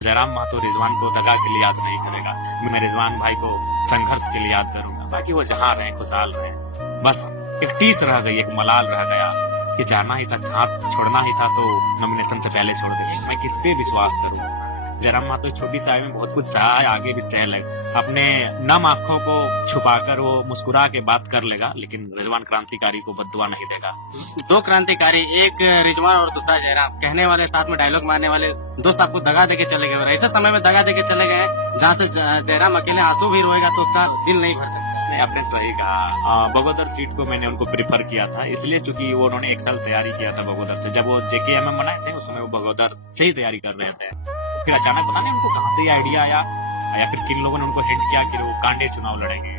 जयराम महतो रिजवान को दगा के लिए याद नहीं करेगा। मैं रिजवान भाई को संघर्ष के लिए याद करूंगा। बाकी वो जहां रहे खुशहाल रहे। बस एक टीस रह गई, एक मलाल रह गया कि जाना ही था, हाथ छोड़ना ही था तो नॉमिनेशन से पहले छोड़ देंगे। मैं किस पे विश्वास करूं? जयराम महतो छोटी सी आयु में बहुत कुछ सहा है, आगे भी सह लेगा। अपने नम आंखों को छुपाकर वो मुस्कुरा के बात कर लेगा, लेकिन रिजवान क्रांतिकारी को बद्दुआ नहीं देगा। दो क्रांतिकारी, एक रिजवान और दूसरा जयराम, कहने वाले साथ में डायलॉग मारने वाले दोस्त आपको दगा देके चले गए और ऐसे समय में दगा देके चले गए जहाँ से जयराम अकेले आंसू भी रोएगा तो उसका दिल नहीं भर सकता। नहीं, आपने सही कहा। बगोदर सीट को मैंने उनको प्रिफर किया था, इसलिए चूंकि वो उन्होंने एक साल तैयारी किया था बगोदर से। जब वो JKMM बनाए थे उस समय वो बगोदर से ही तैयारी कर रहे थे। फिर अचानक पता नहीं उनको कहाँ से ये आइडिया आया या फिर किन लोगों ने उनको हिंट किया कि वो कांडे चुनाव लड़ेंगे,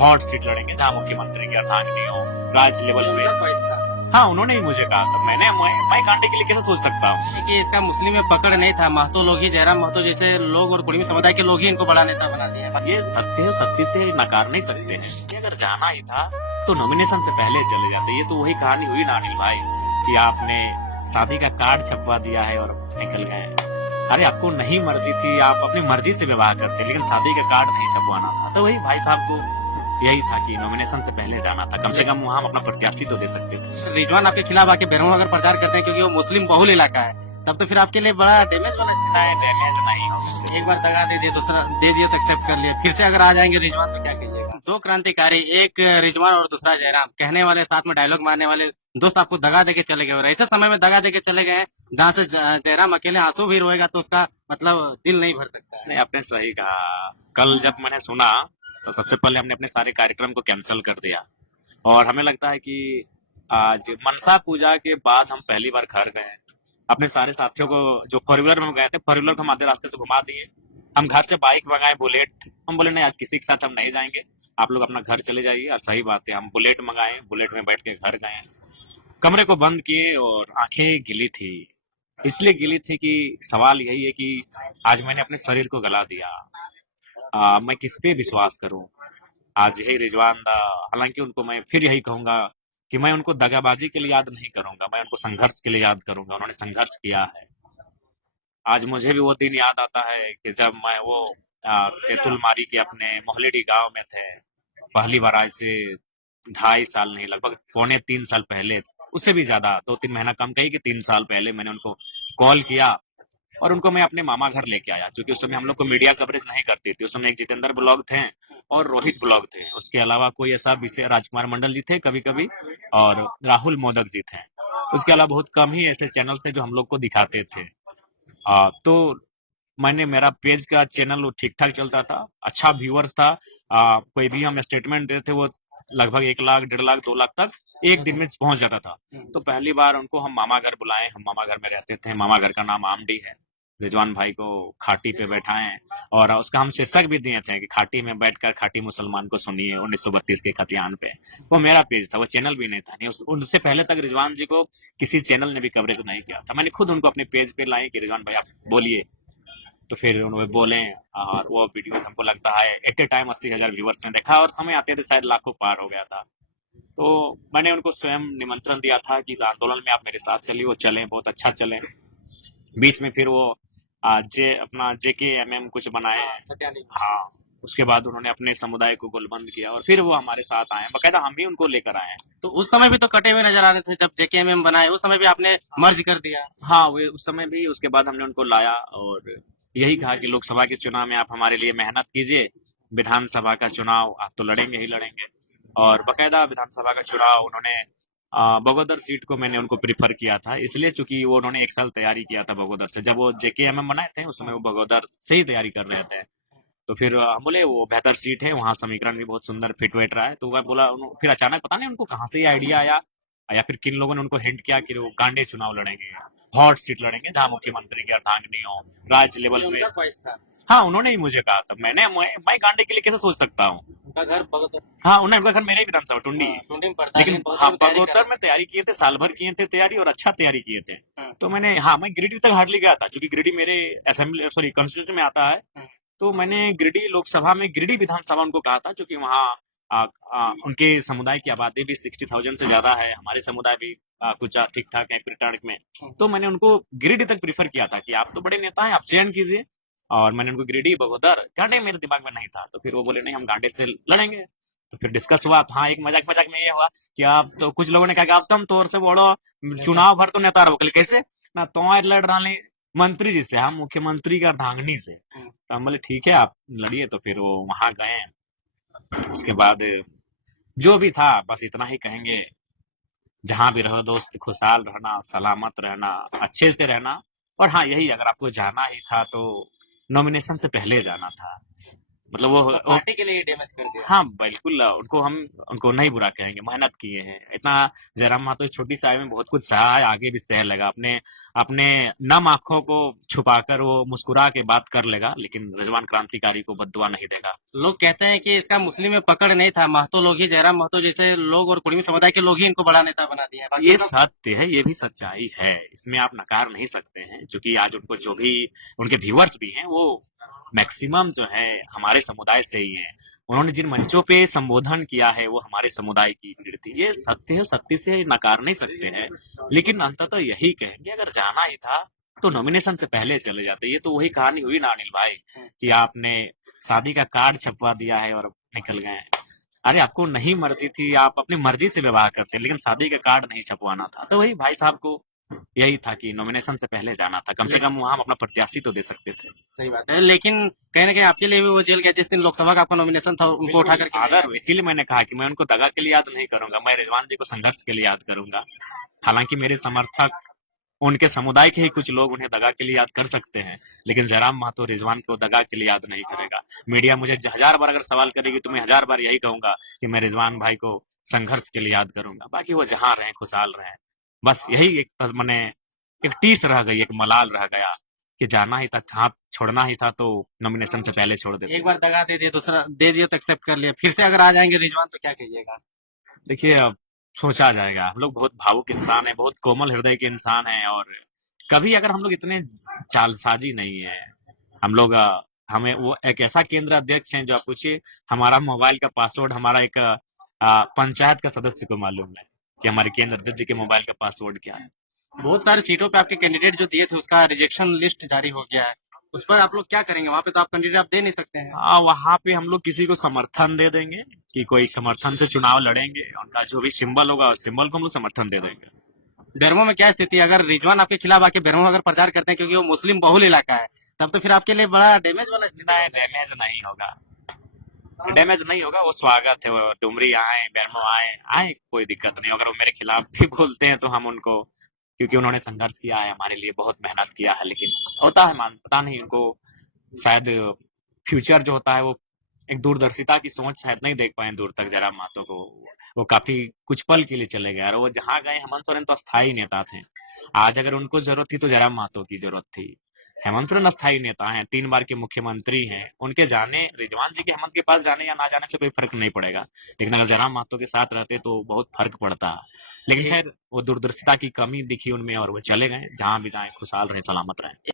हॉट सीट लड़ेंगे जहाँ मुख्यमंत्री की अर्धांगिनी हो, राज्य लेवल पे। हाँ, उन्होंने ही मुझे कहा था। मैं कांटे के लिए कैसे सोच सकता हूँ? कि इसका मुस्लिम में पकड़ नहीं था, महतो लोग ही, जयराम महतो जैसे लोग और कुर्मी समुदाय के लोग ही इनको बड़ा नेता बना दिया। ये सत्य है, सत्य से नकार नहीं सकते हैं। ये अगर जाना ही था तो नॉमिनेशन से पहले चले जाते। ये तो वही कहानी हुई ना अनिल भाई कि आपने शादी का कार्ड छपवा दिया है और निकल गए। अरे आपको नहीं मर्जी थी, आप अपनी मर्जी से विवाह करते, लेकिन शादी का कार्ड नहीं छपवाना था। तो वही भाई साहब को यही था कि नॉमिनेशन से पहले जाना था, कम से कम वहाँ हम अपना प्रत्याशी तो दे सकते थे। रिजवान आपके खिलाफ आके बेरमो अगर प्रचार करते हैं क्योंकि वो मुस्लिम बहुल इलाका है, तब तो फिर आपके लिए बड़ा डैमेज वाला स्थिति है। डैमेज नहीं हो। एक बार दगा दे दिए, दूसरा दे दिए तो एक्सेप्ट कर लिए, फिर से अगर आ जाएंगे रिजवान तो क्या कहिएगा? दो क्रांतिकारी, एक रिजवान और दूसरा जयराम, कहने वाले साथ में डायलॉग मारने वाले दोस्त आपको दगा देके चले गए और ऐसे समय में दगा देके चले गए जहाँ से जयराम अकेले आंसू भी रोएगा तो उसका मतलब दिल नहीं भर सकता। नहीं, आपने सही कहा। कल जब मैंने सुना तो सबसे पहले हमने अपने सारे कार्यक्रम को कैंसिल कर दिया और हमें लगता है कि आज मनसा पूजा के बाद हम पहली बार घर गए। अपने सारे साथियों को जो फोर व्हीलर में गए थे, फोर व्हीलर को हम आधे रास्ते से घुमा दिए। हम घर से बाइक मंगाए, बुलेट। हम बोले नहीं, आज किसी के साथ हम नहीं जाएंगे, आप लोग अपना घर चले जाइए। और सही बात है, हम बुलेट मंगाए, बुलेट में बैठ के घर गए, कमरे को बंद किए और आंखें गिली थी। इसलिए गिली थी कि सवाल यही है कि आज मैंने अपने शरीर को गला दिया। मैं किस पे विश्वास करूं? आज यही रिजवान दा, हालांकि उनको मैं फिर यही कहूंगा कि मैं उनको दगाबाजी के लिए याद नहीं करूंगा, मैं उनको संघर्ष के लिए याद करूंगा। उन्होंने संघर्ष किया है। आज मुझे भी वो दिन याद आता है कि जब मैं वो तेतुलमारी के अपने मोहलेडी गांव में थे। पहली बार आज से 2.5 साल नहीं, लगभग 2.25 3 साल पहले, उससे भी ज्यादा, 2-3 महीना कम, कही कि 3 साल पहले मैंने उनको कॉल किया और उनको मैं अपने मामा घर लेके आया। क्योंकि उस समय हम लोग को मीडिया कवरेज नहीं करती थी। उस समय एक जितेंद्र ब्लॉग थे और रोहित ब्लॉग थे। उसके अलावा कोई ऐसा विषय राजकुमार मंडल जी थे कभी कभी, और राहुल मोदक जी थे। उसके अलावा बहुत कम ही ऐसे चैनल थे जो हम लोग को दिखाते थे। तो मैंने, मेरा पेज का चैनल वो ठीक ठाक चलता था, अच्छा व्यूअर्स था। कोई भी हम स्टेटमेंट देते वो लगभग 1 लाख, 1.5 लाख, 2 लाख तक एक दिन में पहुंच जाता था। तो पहली बार उनको हम मामा घर बुलाए। हम मामा घर में रहते थे। मामा घर का नाम आमडी है। रिजवान भाई को खाटी पे बैठाएं और उसका हम शीर्षक भी दिए थे कि खाटी में बैठकर खाटी मुसलमान को सुनिए 1932 के खतियान पे। वो मेरा पेज था, वो चैनल भी नहीं था। नहीं, उससे पहले तक रिजवान जी को किसी चैनल ने भी कवरेज नहीं किया था। मैंने खुद उनको अपने पेज पे लाए कि रिजवान भाई आप बोलिए। तो फिर उन्होंने बोले और वो वीडियो हमको लगता है एट ए टाइम 80,000 व्यूअर्स ने देखा और समय आते थे शायद लाखों पार हो गया था। तो मैंने उनको स्वयं निमंत्रण दिया था कि इस आंदोलन में आप मेरे साथ चलिए। वो चले, बहुत अच्छा चले। बीच में फिर वो अपना JKMM कुछ बनाए। हाँ, उसके बाद उन्होंने अपने समुदाय को गोलबंद किया और फिर वो हमारे साथ आए। बकायदा हम भी उनको लेकर आए। तो उस समय भी तो कटे हुए नजर आ रहे थे जब JKMM बनाए, उस समय भी आपने मर्ज कर दिया। हाँ, वे उस समय भी। उसके बाद हमने उनको लाया और यही कहा कि लोकसभा के चुनाव में आप हमारे लिए मेहनत कीजिए, विधानसभा का चुनाव आप तो लड़ेंगे ही लड़ेंगे। और बकायदा विधानसभा का चुनाव उन्होंने बगोदर सीट को मैंने उनको प्रिफर किया था, इसलिए चूंकि वो उन्होंने एक साल तैयारी किया था बगोदर से। जब वो JKMM बनाए थे उस समय वो बगोदर से ही तैयारी कर रहे थे। तो फिर हम बोले वो बेहतर सीट है, वहाँ समीकरण भी बहुत सुंदर फिट वेट रहा है। तो वह बोला, फिर अचानक पता नहीं उनको कहाँ से ये आइडिया आया या फिर किन लोगों ने उनको हिंट किया कि वो कांडे चुनाव लड़ेंगे, हॉट सीट लड़ेंगे जहाँ मुख्यमंत्री की अर्धांगिनी हो, राज्य लेवल में। था। हाँ, उन्होंने ही मुझे कहा था। मैं कांडे के लिए कैसे सोच सकता हूँ? उनका घर बगोदर। हाँ, उनका घर मेरे ही विधानसभा टुंडी। टुंडी में पड़ता है, लेकिन बहुत हाँ, दिन तैयारी बगोदर करा। में तैयारी किए थे, साल भर किए थे तैयारी और अच्छा तैयारी किए थे। तो मैं गिरिडीह तक हार्डली गया था, क्योंकि गिरिडीह मेरे असेंबली, सॉरी, कॉन्स्टिट्यूशन में आता है। तो मैंने गिरिडीह लोकसभा में, गिरिडीह विधानसभा उनको कहा था, क्योंकि वहाँ उनके समुदाय की आबादी भी 60,000 से ज्यादा है। हमारे समुदाय भी कुछ ठीक ठाक है रिटर्न में। तो मैंने उनको गिरिडीह तक प्रीफर किया था कि आप तो बड़े नेता हैं, आप चयन कीजिए। और मैंने उनको गिरिडीह बगोदर कहा, नहीं मेरे दिमाग में नहीं था। तो फिर वो बोले नहीं हम गांडे से लड़ेंगे। तो फिर डिस्कस हुआ। तो हाँ, एक मजाक मजाक में ये हुआ कि आप तो, कुछ लोगों ने कहा कि आप तुम तोर से बोलो चुनाव भर तो नेता रहो। कैसे ना, तो लड़ रहे मंत्री जी से, हम मुख्यमंत्री का धांगनी से। तो हम बोले ठीक है आप लड़िए। तो फिर वो वहां गए। उसके बाद जो भी था बस इतना ही कहेंगे, जहां भी रहो दोस्त खुशहाल रहना, सलामत रहना, अच्छे से रहना। और हाँ यही, अगर आपको जाना ही था तो नॉमिनेशन से पहले जाना था। मतलब वो पार्टी के लिए डैमेज कर दिया। हाँ बिल्कुल, उनको नहीं बुरा कहेंगे, मेहनत किए हैं इतना। जयराम महतो इस छोटी सी आयु में बहुत कुछ सहा है, आगे भी सह लेगा। अपने अपने नम आंखों को छुपाकर वो मुस्कुरा के बात कर लेगा, लेकिन रजवान क्रांतिकारी को बद्दुआ नहीं देगा। लोग कहते हैं कि इसका मुस्लिम में पकड़ नहीं था, महतो लोग ही, जयराम महतो जैसे लोग और कुर्मी समुदाय के लोग ही इनको बड़ा नेता बना दिया है। ये सत्य है, ये भी सच्चाई है, इसमें आप नकार नहीं सकते हैं। क्योंकि आज उनको जो भी उनके व्यूअर्स भी हैं वो मैक्सिमम जो है हमारे समुदाय से ही हैं। उन्होंने जिन मंचों पे संबोधन किया है वो हमारे समुदाय की भीड़ थी। ये सत्य है, सत्य से नकार नहीं सकते हैं। लेकिन अंततः यही कहेंगे, अगर जाना ही था तो नॉमिनेशन से पहले चले जाते। ये तो वही कहानी हुई ना अनिल भाई, कि आपने शादी का कार्ड छपवा दिया है और निकल गए। अरे आपको नहीं मर्जी थी, आप अपनी मर्जी से विवाह करते, लेकिन शादी का कार्ड नहीं छपवाना था। तो वही भाई साहब को यही था कि नॉमिनेशन से पहले जाना था, कम से कम वहां हम अपना प्रत्याशी तो दे सकते थे। सही बात है, लेकिन कहीं ना कहीं आपके लिए भी वो जेल गया जिस दिन लोकसभा का आपका नॉमिनेशन था, उनको उठा करके अगर इसीलिए मैंने कहा कि मैं उनको दगा के लिए याद नहीं करूंगा, मैं रिजवान जी को संघर्ष के लिए याद करूंगा। हालांकि मेरे समर्थक, उनके समुदाय के ही कुछ लोग उन्हें दगा के लिए याद कर सकते हैं, लेकिन जयराम महतो रिजवान को दगा के लिए याद नहीं करेगा। मीडिया मुझे 1000 बार अगर सवाल करेगी तो मैं 1000 बार यही कहूंगा कि मैं रिजवान भाई को संघर्ष के लिए याद करूंगा। बाकी वो जहां रहे खुशहाल रहे, बस यही एक मैंने एक टीस रह गई, एक मलाल रह गया कि जाना ही था, हाथ छोड़ना ही था तो नॉमिनेशन से पहले छोड़ देते। एक बार दगा दे दिया, दूसरा दे दिया तो एक्सेप्ट कर लिया, फिर से अगर आ जाएंगे रिजवान तो क्या कहिएगा? देखिए अब सोचा जाएगा। हम लोग बहुत भावुक इंसान है, बहुत कोमल हृदय के इंसान हैं, और कभी अगर हम लोग इतने चालसाजी नहीं है। हम लोग हमें वो एक ऐसा केंद्र अध्यक्ष हैं जो आप पूछिए, हमारा मोबाइल का पासवर्ड हमारा एक पंचायत का सदस्य को मालूम है कि हमारे केंद्र अध्यक्ष जी के मोबाइल का पासवर्ड क्या है। बहुत सारी सीटों पे आपके कैंडिडेट जो दिए थे उसका रिजेक्शन लिस्ट जारी हो गया है, उस पर आप लोग क्या करेंगे? वहां पे तो आप कैंडिडेट आप दे नहीं सकते हैं। हाँ, वहां पे हम लोग किसी को समर्थन दे देंगे कि कोई समर्थन से चुनाव लड़ेंगे, उनका जो भी सिंबल होगा उस सिंबल को हम लोग समर्थन दे देंगे। बेरमो में क्या स्थिति है? अगर रिजवान आपके खिलाफ आके बेरमो में अगर प्रचार करते हैं, क्योंकि वो मुस्लिम बहुल इलाका है, तब तो फिर आपके लिए बड़ा डैमेज वाला स्थिति है। डैमेज नहीं होगा, डैमेज नहीं होगा। वो स्वागत है, वो डुमरी आए, बेरमो आए आए, कोई दिक्कत नहीं। अगर वो मेरे खिलाफ भी बोलते हैं तो हम उनको, क्योंकि उन्होंने संघर्ष किया है हमारे लिए, बहुत मेहनत किया है, लेकिन होता है मान, पता नहीं उनको शायद फ्यूचर जो होता है वो एक दूरदर्शिता की सोच शायद नहीं देख पाए दूर तक जयराम महतो को। वो काफी कुछ पल के लिए चले गए, और वो जहां गए, हेमंत सोरेन तो अस्थायी नेता थे। आज अगर उनको जरूरत थी तो जयराम महतो की जरूरत थी। हेमंत सोरेन अस्थायी नेता हैं, 3 बार के मुख्यमंत्री हैं। उनके जाने, रिजवान जी के हेमंत के पास जाने या ना जाने से कोई फर्क नहीं पड़ेगा, लेकिन अगर जयराम महतो के साथ रहते तो बहुत फर्क पड़ता। लेकिन खैर वो दूरदर्शिता की कमी दिखी उनमें और वो चले गए, जहां भी जाए खुशहाल रहे, सलामत रहे।